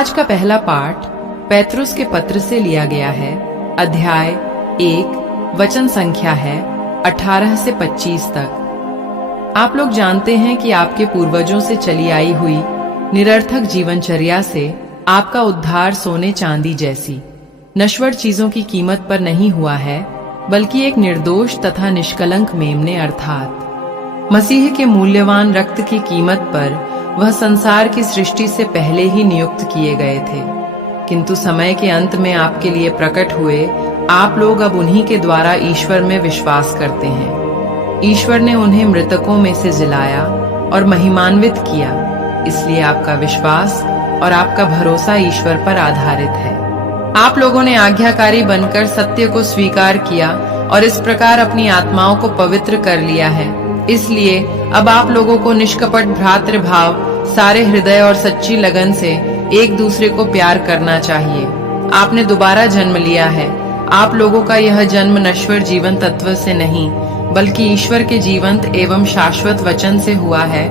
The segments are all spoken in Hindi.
आज का पहला पाठ पेत्रुस के पत्र से लिया गया है। अध्याय 1 वचन संख्या है 18 से 25 तक। आप लोग जानते हैं कि आपके पूर्वजों से चली आई हुई निरर्थक जीवनचर्या से आपका उद्धार सोने चांदी जैसी नश्वर चीजों की कीमत पर नहीं हुआ है, बल्कि एक निर्दोष तथा निष्कलंक मेमने अर्थात मसीह के मूल्यवान रक्त की कीमत पर वह संसार की सृष्टि से पहले ही नियुक्त किए गए थे, किंतु समय के अंत में आपके लिए प्रकट हुए। आप लोग अब उन्हीं के द्वारा ईश्वर में विश्वास करते हैं। ईश्वर ने उन्हें मृतकों में से जिलाया और महिमान्वित किया, इसलिए आपका विश्वास और आपका भरोसा ईश्वर पर आधारित है। आप लोगों ने आज्ञाकारी बनकर सत्य को स्वीकार किया और इस प्रकार अपनी आत्माओं को पवित्र कर लिया है। इसलिए अब आप लोगों को निष्कपट भ्रातृभाव, सारे हृदय और सच्ची लगन से एक दूसरे को प्यार करना चाहिए। आपने दोबारा जन्म लिया है। आप लोगों का यह जन्म नश्वर जीवन तत्व से नहीं, बल्कि ईश्वर के जीवंत एवं शाश्वत वचन से हुआ है,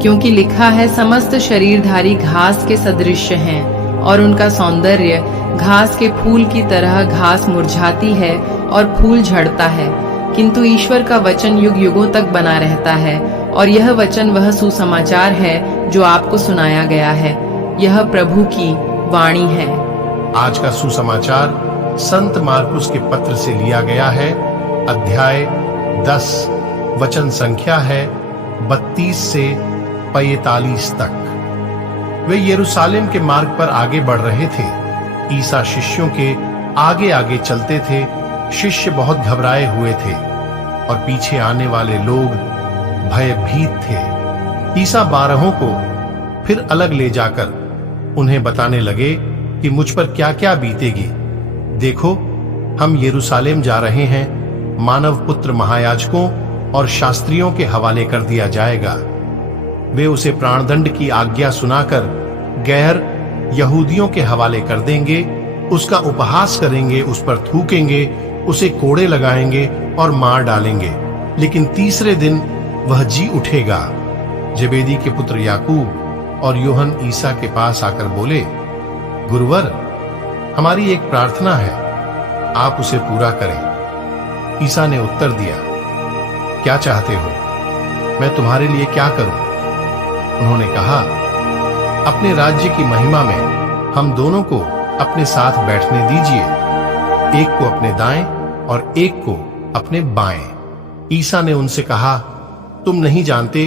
क्योंकि लिखा है, समस्त शरीरधारी घास के सदृश हैं और उनका सौंदर्य घास के फूल की तरह। घास मुरझाती है और फूल झड़ता है, किंतु ईश्वर का वचन युग युगों तक बना रहता है। और यह वचन वह सुसमाचार है जो आपको सुनाया गया है। यह प्रभु की वाणी है। आज का सुसमाचार संत मार्कुस के पत्र से लिया गया है। अध्याय 10 वचन संख्या है 32 से 45 तक। वे यरूशलेम के मार्ग पर आगे बढ़ रहे थे। ईसा शिष्यों के आगे आगे चलते थे। शिष्य बहुत घबराए हुए थे और पीछे आने वाले लोग भयभीत थे। ईसा 12 को फिर अलग ले जाकर उन्हें बताने लगे कि मुझ पर क्या क्या बीतेगी। देखो, हम यरूशलेम जा रहे हैं। मानव पुत्र महायाजकों और शास्त्रियों के हवाले कर दिया जाएगा। वे उसे प्राणदंड की आज्ञा सुनाकर गैर यहूदियों के हवाले कर देंगे। उसका उपहास करेंगे, उस पर थूकेंगे, उसे कोड़े लगाएंगे और मार डालेंगे। लेकिन तीसरे दिन वह जी उठेगा। जबेदी के पुत्र याकूब और यूहन ईसा के पास आकर बोले, गुरुवर, हमारी एक प्रार्थना है, आप उसे पूरा करें। ईसा ने उत्तर दिया, क्या चाहते हो? मैं तुम्हारे लिए क्या करूं? उन्होंने कहा, अपने राज्य की महिमा में हम दोनों को अपने साथ बैठने दीजिए, एक को अपने दाएं और एक को अपने बाएं। ईसा ने उनसे कहा, तुम नहीं जानते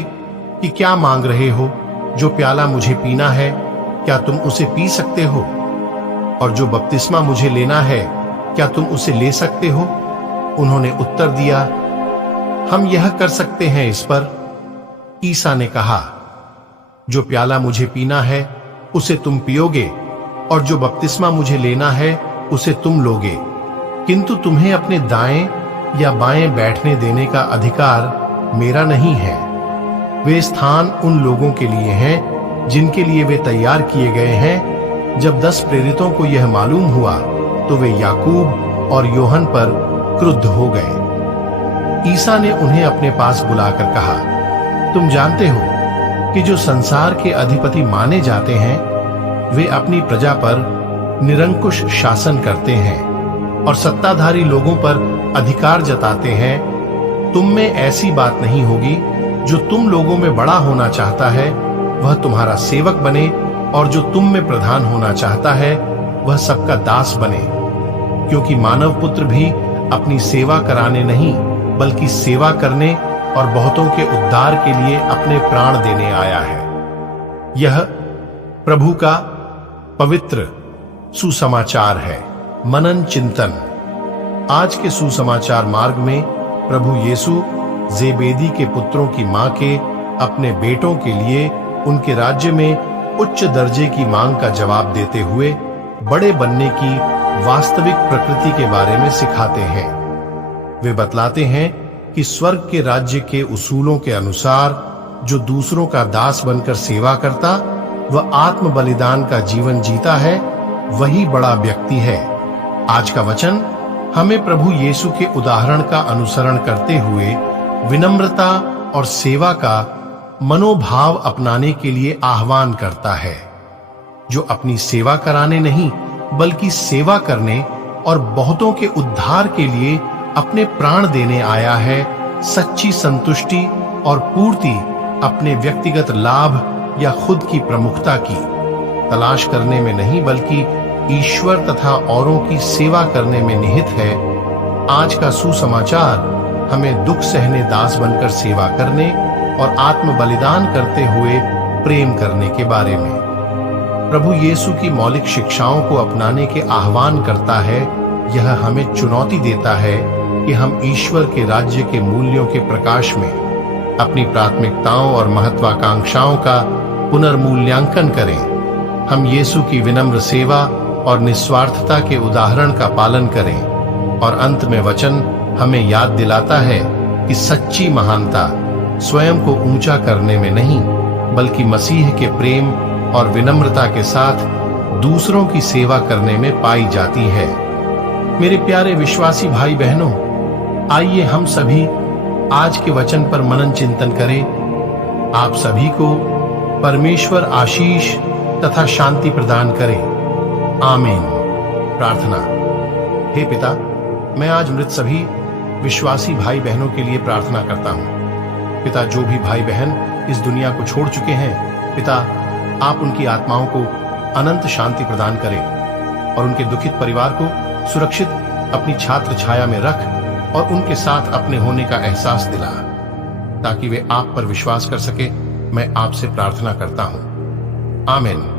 कि क्या मांग रहे हो? जो प्याला मुझे पीना है, क्या तुम उसे पी सकते हो? और जो बपतिस्मा मुझे लेना है, क्या तुम उसे ले सकते हो? उन्होंने उत्तर दिया, हम यह कर सकते हैं इस पर। ईसा ने कहा, जो प्याला मुझे पीना है उसे तुम पियोगे, और जो बपतिस्मा मुझे लेना है उसे तुम लोगे, किंतु तुम्हें अपने दाएं या बाएं बैठने देने का अधिकार मेरा नहीं है। वे स्थान उन लोगों के लिए हैं जिनके लिए वे तैयार किए गए हैं। जब 10 प्रेरितों को यह मालूम हुआ तो वे याकूब और यूहन पर क्रुद्ध हो गए। ईसा ने उन्हें अपने पास बुलाकर कहा, तुम जानते हो कि जो संसार के अधिपति माने जाते हैं, वे अपनी प्रजा पर निरंकुश शासन करते हैं और सत्ताधारी लोगों पर अधिकार जताते हैं। तुम में ऐसी बात नहीं होगी। जो तुम लोगों में बड़ा होना चाहता है वह तुम्हारा सेवक बने, और जो तुम में प्रधान होना चाहता है वह सबका दास बने। क्योंकि मानव पुत्र भी अपनी सेवा कराने नहीं, बल्कि सेवा करने और बहुतों के उद्धार के लिए अपने प्राण देने आया है। यह प्रभु का पवित्र सुसमाचार है। मनन चिंतन। आज के सुसमाचार मार्ग में प्रभु यीशु जेबेदी के पुत्रों की मां के अपने बेटों के लिए उनके राज्य में उच्च दर्जे की मांग का जवाब देते हुए बड़े बनने की वास्तविक प्रकृति के बारे में सिखाते हैं। वे बतलाते हैं कि स्वर्ग के राज्य के उसूलों के अनुसार जो दूसरों का दास बनकर सेवा करता, वह आत्म बलिदान का जीवन जीता है, वही बड़ा व्यक्ति है। आज का वचन हमें प्रभु यीशु के उदाहरण का अनुसरण करते हुए विनम्रता और सेवा का मनोभाव अपनाने के लिए आह्वान करता है। जो अपनी सेवा कराने नहीं बल्कि सेवा करने और बहुतों के उद्धार के लिए अपने प्राण देने आया है, सच्ची संतुष्टि और पूर्ति अपने व्यक्तिगत लाभ या खुद की प्रमुखता की तलाश करने में नहीं बल्कि ईश्वर तथा औरों की सेवा करने में निहित है। आज का सुसमाचार हमें दुख सहने दास बनकर सेवा करने और आत्म बलिदान करते हुए प्रेम करने के बारे में प्रभु यीशु की मौलिक शिक्षाओं को अपनाने के आह्वान करता है। यह हमें चुनौती देता है कि हम ईश्वर के राज्य के मूल्यों के प्रकाश में अपनी प्राथमिकताओं और महत्वाकांक्षाओं का पुनर्मूल्यांकन करें। हम यीशु की विनम्र सेवा और निस्वार्थता के उदाहरण का पालन करें और अंत में वचन हमें याद दिलाता है कि सच्ची महानता स्वयं को ऊंचा करने में नहीं बल्कि मसीह के प्रेम और विनम्रता के साथ दूसरों की सेवा करने में पाई जाती है। मेरे प्यारे विश्वासी भाई बहनों, आइए हम सभी आज के वचन पर मनन चिंतन करें। आप सभी को परमेश्वर आशीष तथा शांति प्रदान करे। आमीन। प्रार्थना। हे पिता, मैं आज मृत सभी विश्वासी भाई बहनों के लिए प्रार्थना करता हूं। पिता, जो भी भाई बहन इस दुनिया को छोड़ चुके हैं, पिता आप उनकी आत्माओं को अनंत शांति प्रदान करें और उनके दुखित परिवार को सुरक्षित अपनी छात्र छाया में रख और उनके साथ अपने होने का एहसास दिला ताकि वे आप पर विश्वास कर सके। मैं आपसे प्रार्थना करता हूं। आमीन।